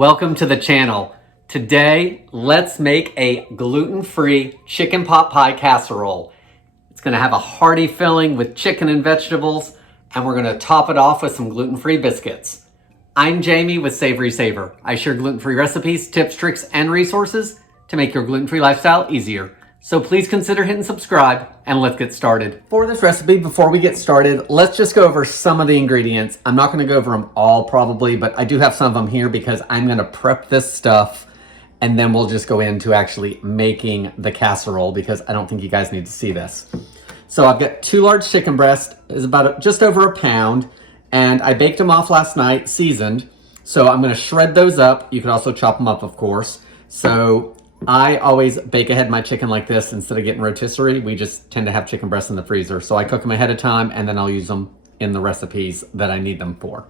Welcome to the channel. Today, let's make a gluten-free chicken pot pie casserole. It's gonna have a hearty filling with chicken and vegetables, and we're gonna top it off with some gluten-free biscuits. I'm Jamie with SavorySaver. I share gluten-free recipes, tips, tricks, and resources to make your gluten-free lifestyle easier. So please consider hitting subscribe and let's get started. For this recipe, before we get started, let's just go over some of the ingredients. I'm not gonna go over them all probably, but I do have some of them here because I'm gonna prep this stuff and then we'll just go into actually making the casserole because I don't think you guys need to see this. So I've got 2 large chicken breasts, is about just over a pound, and I baked them off last night, seasoned. So I'm gonna shred those up. You can also chop them up, of course. So I always bake ahead my chicken like this instead of getting rotisserie. We just tend to have chicken breasts in the freezer. So I cook them ahead of time and then I'll use them in the recipes that I need them for.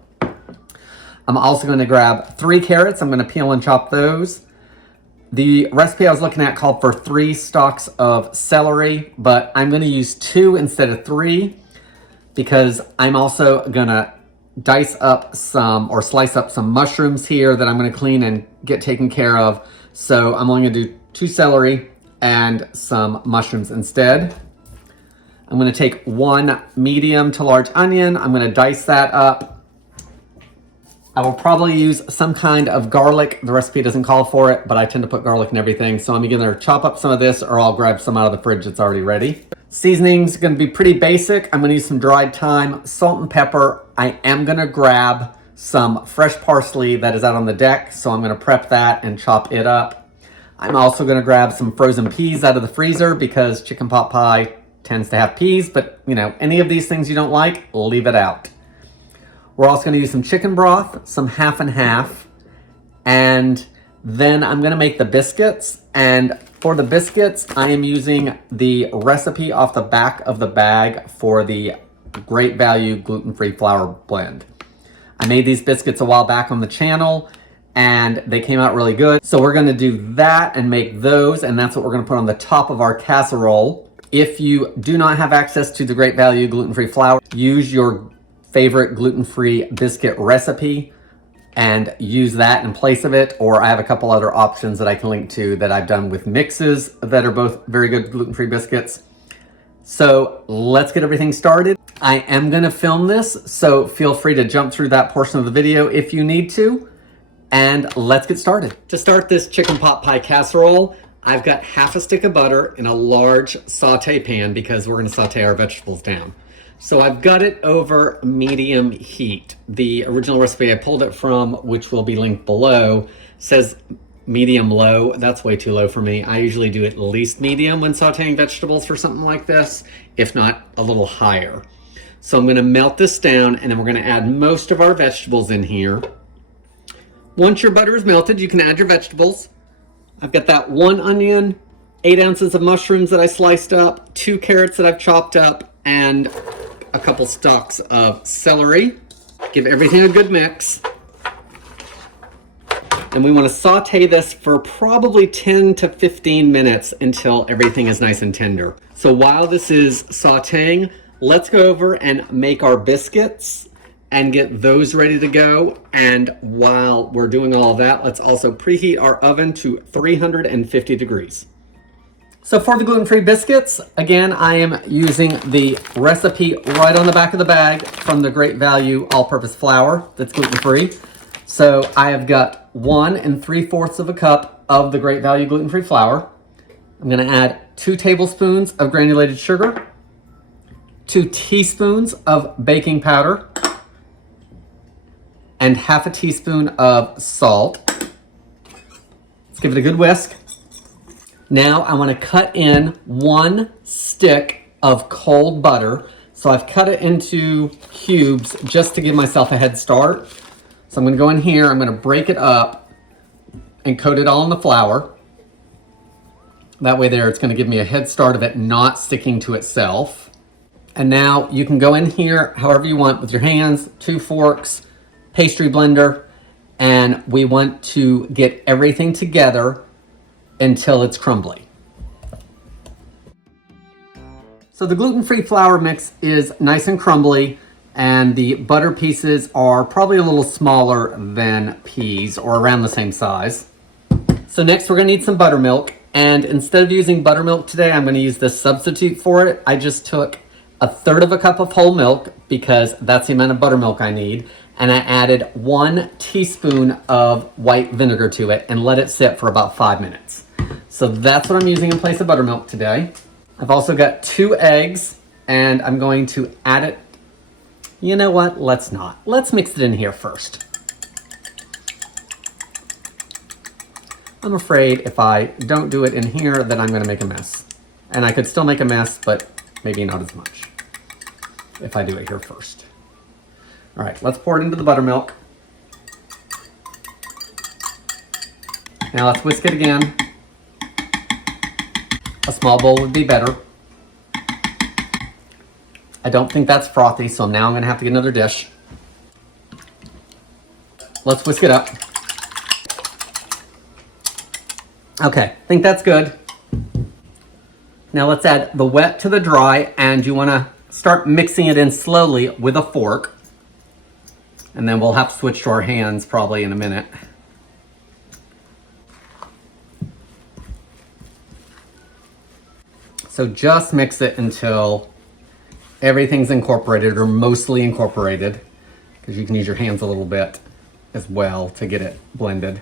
I'm also gonna grab 3 carrots. I'm gonna peel and chop those. The recipe I was looking at called for 3 stalks of celery, but I'm gonna use 2 instead of 3 because I'm also gonna dice up some or slice up some mushrooms here that I'm gonna clean and get taken care of. So I'm only gonna do 2 celery and some mushrooms instead. I'm gonna take 1 medium to large onion. I'm gonna dice that up. I will probably use some kind of garlic. The recipe doesn't call for it, but I tend to put garlic in everything. So I'm gonna chop up some of this or I'll grab some out of the fridge that's already ready. Seasoning's gonna be pretty basic. I'm gonna use some dried thyme, salt and pepper. I am gonna grab some fresh parsley that is out on the deck, so I'm gonna prep that and chop it up. I'm also gonna grab some frozen peas out of the freezer because chicken pot pie tends to have peas, but you know, any of these things you don't like, leave it out. We're also gonna use some chicken broth, some half and half, and then I'm gonna make the biscuits. And for the biscuits, I am using the recipe off the back of the bag for the Great Value gluten-free flour blend. I made these biscuits a while back on the channel and they came out really good. So we're gonna do that and make those, and that's what we're gonna put on the top of our casserole. If you do not have access to the Great Value gluten-free flour, use your favorite gluten-free biscuit recipe and use that in place of it, or I have a couple other options that I can link to that I've done with mixes that are both very good gluten-free biscuits. So let's get everything started. I am gonna film this, so feel free to jump through that portion of the video if you need to, and let's get started. To start this chicken pot pie casserole, I've got half a stick of butter in a large saute pan because we're gonna saute our vegetables down. So I've got it over medium heat. The original recipe I pulled it from, which will be linked below, says medium low. That's way too low for me. I usually do at least medium when sauteing vegetables for something like this, if not a little higher. So I'm gonna melt this down and then we're gonna add most of our vegetables in here. Once your butter is melted, you can add your vegetables. I've got that 1 onion, 8 ounces of mushrooms that I sliced up, 2 carrots that I've chopped up, and a couple stalks of celery. Give everything a good mix. And we want to saute this for probably 10 to 15 minutes until everything is nice and tender. So while this is sauteing, let's go over and make our biscuits and get those ready to go. And while we're doing all of that, let's also preheat our oven to 350 degrees. So for the gluten-free biscuits, again, I am using the recipe right on the back of the bag from the Great Value all-purpose flour that's gluten-free. So I have got 1 3/4 cup of the Great Value gluten-free flour. I'm gonna add 2 tablespoons of granulated sugar, 2 teaspoons of baking powder, and half a teaspoon of salt. Let's give it a good whisk. Now I want to cut in 1 stick of cold butter. So I've cut it into cubes just to give myself a head start. So I'm going to go in here, I'm going to break it up and coat it all in the flour. That way there, it's going to give me a head start of it not sticking to itself. And now you can go in here however you want with your hands, 2 forks, pastry blender, and we want to get everything together until it's crumbly. So the gluten-free flour mix is nice and crumbly. And the butter pieces are probably a little smaller than peas, or around the same size. So next we're gonna need some buttermilk. And instead of using buttermilk today, I'm gonna use the substitute for it. I just took 1/3 cup of whole milk because that's the amount of buttermilk I need. And I added 1 teaspoon of white vinegar to it and let it sit for about 5 minutes. So that's what I'm using in place of buttermilk today. I've also got 2 eggs and I'm going to add it. You know what? Let's not. Let's mix it in here first. I'm afraid if I don't do it in here, then I'm gonna make a mess. And I could still make a mess, but maybe not as much if I do it here first. All right, let's pour it into the buttermilk. Now let's whisk it again. A small bowl would be better. I don't think that's frothy, so now I'm gonna have to get another dish. Let's whisk it up. Okay, I think that's good. Now let's add the wet to the dry, and you wanna start mixing it in slowly with a fork. And then we'll have to switch to our hands probably in a minute. So just mix it until everything's incorporated, or mostly incorporated, because you can use your hands a little bit as well to get it blended.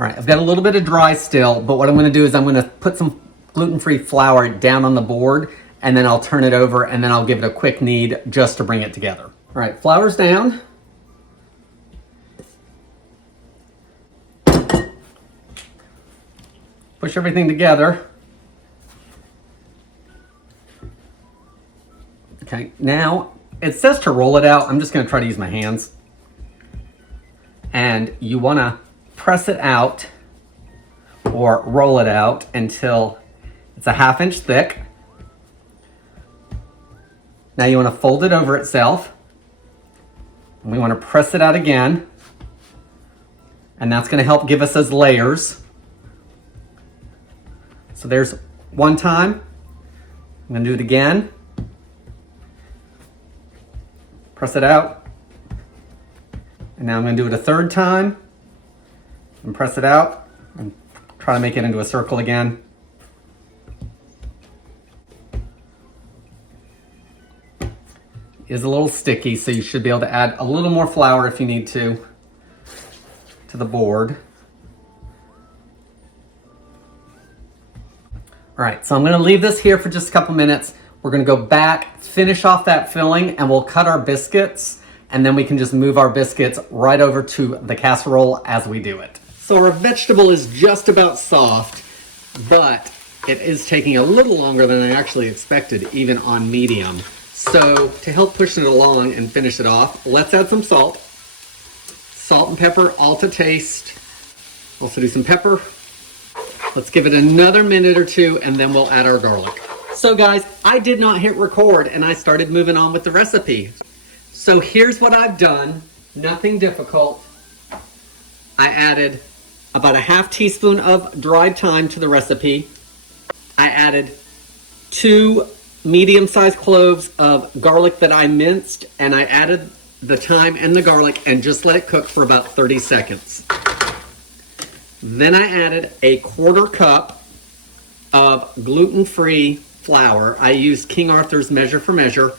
All right, I've got a little bit of dry still, but what I'm gonna do is I'm gonna put some gluten-free flour down on the board, and then I'll turn it over, and then I'll give it a quick knead just to bring it together. All right, flour's down. Push everything together. Okay, now it says to roll it out. I'm just gonna try to use my hands. And you wanna press it out or roll it out until it's a 1/2 inch thick. Now you wanna fold it over itself. And we wanna press it out again. And that's gonna help give us those layers. So there's one time. I'm gonna do it again. Press it out. And now I'm gonna do it a 3rd time. And press it out. And try to make it into a circle again. It is a little sticky, so you should be able to add a little more flour if you need to the board. All right, so I'm gonna leave this here for just a couple minutes. We're gonna go back, finish off that filling, and we'll cut our biscuits, and then we can just move our biscuits right over to the casserole as we do it. So our vegetable is just about soft, but it is taking a little longer than I actually expected, even on medium. So to help push it along and finish it off, let's add some salt. Salt and pepper, all to taste. Also do some pepper. Let's give it another minute or 2, and then we'll add our garlic. So guys, I did not hit record, and I started moving on with the recipe. So here's what I've done, nothing difficult. I added about a 1/2 teaspoon of dried thyme to the recipe. I added 2 medium-sized cloves of garlic that I minced, and I added the thyme and the garlic and just let it cook for about 30 seconds. Then I added a 1/4 cup of gluten-free flour. I used King Arthur's measure for measure,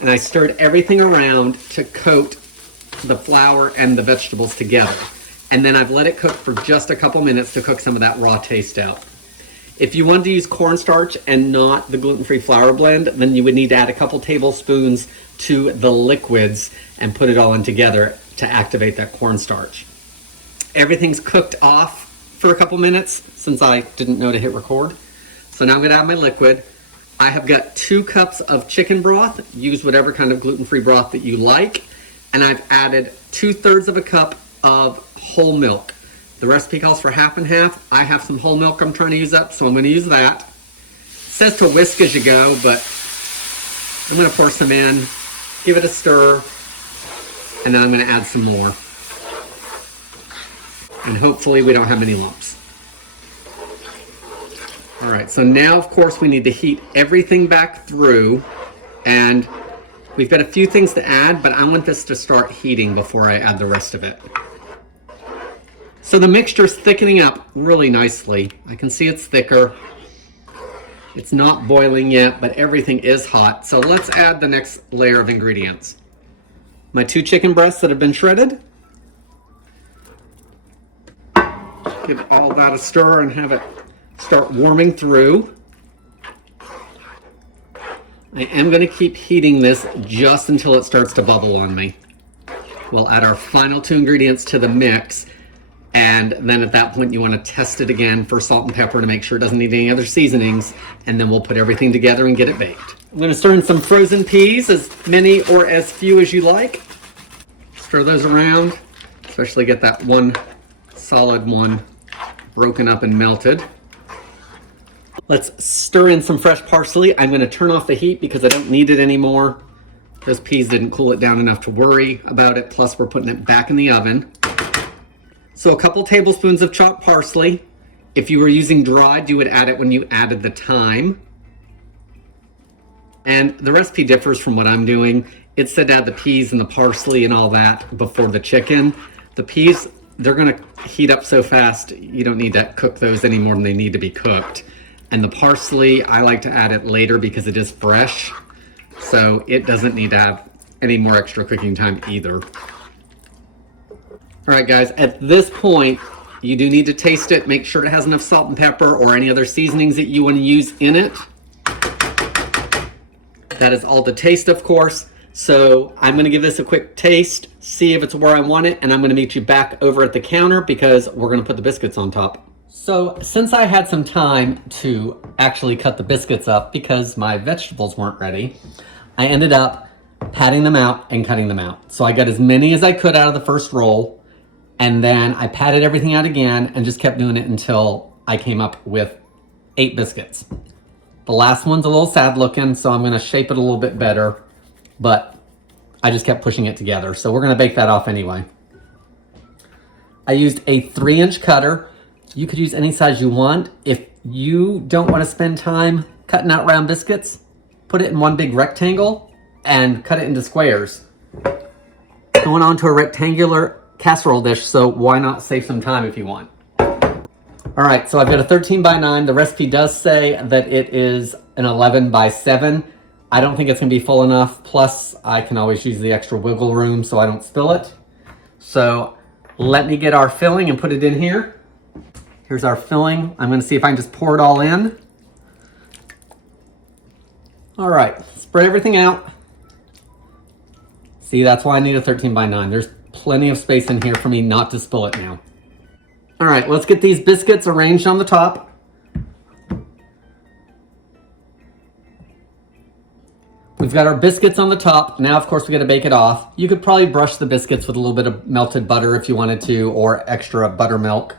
and I stirred everything around to coat the flour and the vegetables together. And then I've let it cook for just a couple minutes to cook some of that raw taste out. If you wanted to use cornstarch and not the gluten-free flour blend, then you would need to add a couple tablespoons to the liquids and put it all in together to activate that cornstarch. Everything's cooked off for a couple minutes since I didn't know to hit record. So now I'm gonna add my liquid. I have got 2 cups of chicken broth. Use whatever kind of gluten-free broth that you like. And I've added 2/3 of a cup of whole milk. The recipe calls for 1/2 and 1/2. I have some whole milk I'm trying to use up, so I'm gonna use that. It says to whisk as you go, but I'm gonna pour some in, give it a stir, and then I'm gonna add some more. And hopefully we don't have any lumps. All right, so now of course we need to heat everything back through, and we've got a few things to add, but I want this to start heating before I add the rest of it. So the mixture's thickening up really nicely. I can see it's thicker. It's not boiling yet, but everything is hot. So let's add the next layer of ingredients. My 2 chicken breasts that have been shredded. Give all that a stir and have it start warming through. I am going to keep heating this just until it starts to bubble on me. We'll add our final 2 ingredients to the mix, and then at that point you want to test it again for salt and pepper to make sure it doesn't need any other seasonings, and then we'll put everything together and get it baked. I'm going to stir in some frozen peas, as many or as few as you like. Stir those around, especially get that one solid one broken up and melted. Let's stir in some fresh parsley. I'm going to turn off the heat because I don't need it anymore. Those peas didn't cool it down enough to worry about it, plus we're putting it back in the oven. So a couple tablespoons of chopped parsley. If you were using dried, you would add it when you added the thyme. And the recipe differs from what I'm doing. It said to add the peas and the parsley and all that before the chicken. The peas, they're gonna heat up so fast, you don't need to cook those any more than they need to be cooked. And the parsley, I like to add it later because it is fresh. So it doesn't need to have any more extra cooking time either. All right, guys, at this point, you do need to taste it. Make sure it has enough salt and pepper or any other seasonings that you want to use in it. That is all to taste, of course. So I'm going to give this a quick taste, see if it's where I want it, and I'm going to meet you back over at the counter because we're going to put the biscuits on top. So since I had some time to actually cut the biscuits up because my vegetables weren't ready, I ended up patting them out and cutting them out. So I got as many as I could out of the first roll, and then I patted everything out again and just kept doing it until I came up with 8 biscuits. The last one's a little sad looking, so I'm gonna shape it a little bit better, but I just kept pushing it together. So we're gonna bake that off anyway. I used a 3-inch cutter. You could use any size you want. If you don't wanna spend time cutting out round biscuits, put it in one big rectangle and cut it into squares. Going on to a rectangular casserole dish, so why not save some time if you want. All right, so I've got a 13 by 9. The recipe does say that it is an 11 by 7. I don't think it's gonna be full enough. Plus, I can always use the extra wiggle room so I don't spill it. So let me get our filling and put it in here. Here's our filling. I'm gonna see if I can just pour it all in. All right, spread everything out. See, that's why I need a 13 by 9. There's plenty of space in here for me not to spill it now. All right, let's get these biscuits arranged on the top. We've got our biscuits on the top. Now, of course, we got to bake it off. You could probably brush the biscuits with a little bit of melted butter if you wanted to, or extra buttermilk.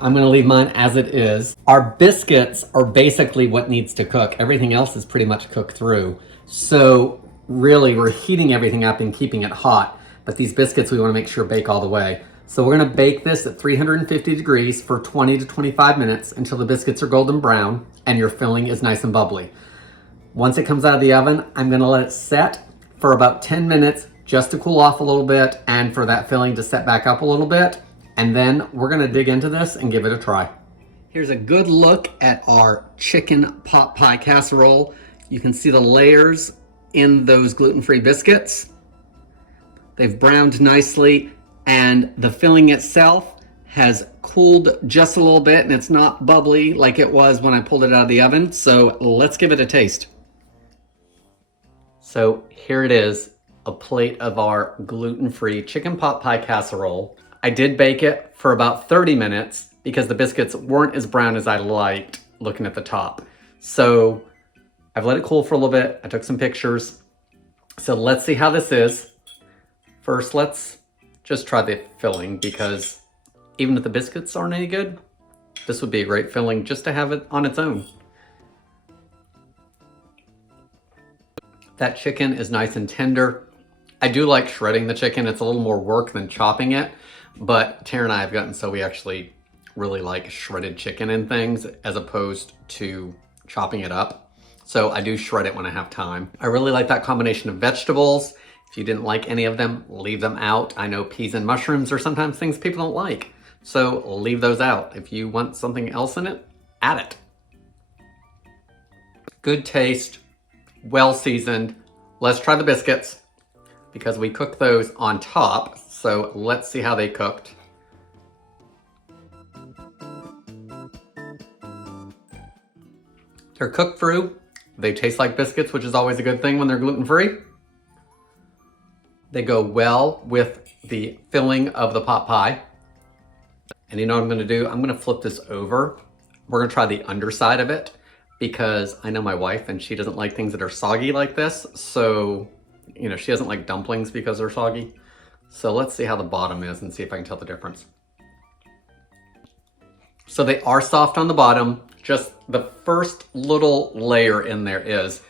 I'm gonna leave mine as it is. Our biscuits are basically what needs to cook. Everything else is pretty much cooked through. So really, we're heating everything up and keeping it hot. But these biscuits, we wanna make sure bake all the way. So we're gonna bake this at 350 degrees for 20 to 25 minutes until the biscuits are golden brown and your filling is nice and bubbly. Once it comes out of the oven, I'm gonna let it set for about 10 minutes just to cool off a little bit and for that filling to set back up a little bit. And then we're gonna dig into this and give it a try. Here's a good look at our chicken pot pie casserole. You can see the layers in those gluten-free biscuits. They've browned nicely, and the filling itself has cooled just a little bit, and it's not bubbly like it was when I pulled it out of the oven. So let's give it a taste. So here it is, a plate of our gluten-free chicken pot pie casserole. I did bake it for about 30 minutes because the biscuits weren't as brown as I liked looking at the top. So I've let it cool for a little bit. I took some pictures. So let's see how this is. First, let's just try the filling because even if the biscuits aren't any good, this would be a great filling just to have it on its own. That chicken is nice and tender. I do like shredding the chicken. It's a little more work than chopping it, but Tara and I have gotten so we actually really like shredded chicken and things as opposed to chopping it up. So I do shred it when I have time. I really like that combination of vegetables. If you didn't like any of them, leave them out. I know peas and mushrooms are sometimes things people don't like, so leave those out. If you want something else in it, add it. Good taste, well seasoned. Let's try the biscuits because we cooked those on top. So let's see how they cooked. They're cooked through. They taste like biscuits, which is always a good thing when they're gluten-free. They go well with the filling of the pot pie. And you know what I'm gonna do? I'm gonna flip this over. We're gonna try the underside of it because I know my wife and she doesn't like things that are soggy like this. So, you know, she doesn't like dumplings because they're soggy. So let's see how the bottom is and see if I can tell the difference. So they are soft on the bottom. Just the first little layer in there is,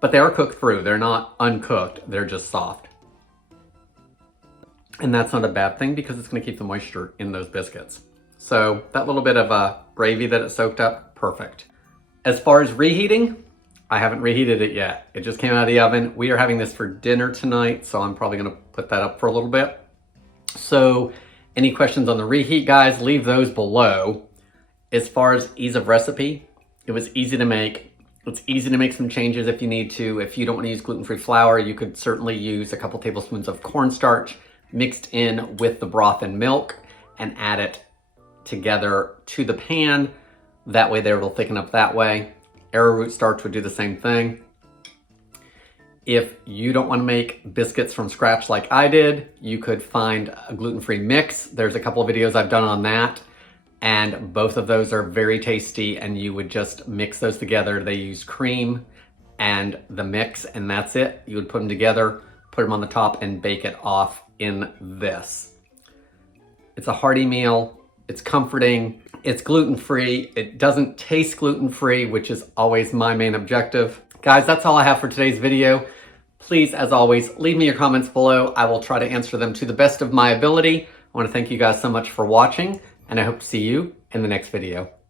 but they are cooked through. They're not uncooked, they're just soft. And that's not a bad thing because it's gonna keep the moisture in those biscuits. So that little bit of gravy that it soaked up, perfect. As far as reheating, I haven't reheated it yet. It just came out of the oven. We are having this for dinner tonight, so I'm probably gonna put that up for a little bit. So any questions on the reheat, guys, leave those below. As far as ease of recipe, it was easy to make. It's easy to make some changes if you need to. If you don't want to use gluten-free flour, you could certainly use a couple tablespoons of cornstarch mixed in with the broth and milk and add it together to the pan. That way there it'll thicken up that way. Arrowroot starch would do the same thing. If you don't want to make biscuits from scratch like I did, you could find a gluten-free mix. There's a couple of videos I've done on that. And both of those are very tasty and you would just mix those together. They use cream and the mix and that's it. You would put them together, put them on the top and bake it off in this. It's a hearty meal. It's comforting. It's gluten-free. It doesn't taste gluten-free, which is always my main objective. Guys, that's all I have for today's video. Please, as always, leave me your comments below. I will try to answer them to the best of my ability. I want to thank you guys so much for watching. And I hope to see you in the next video.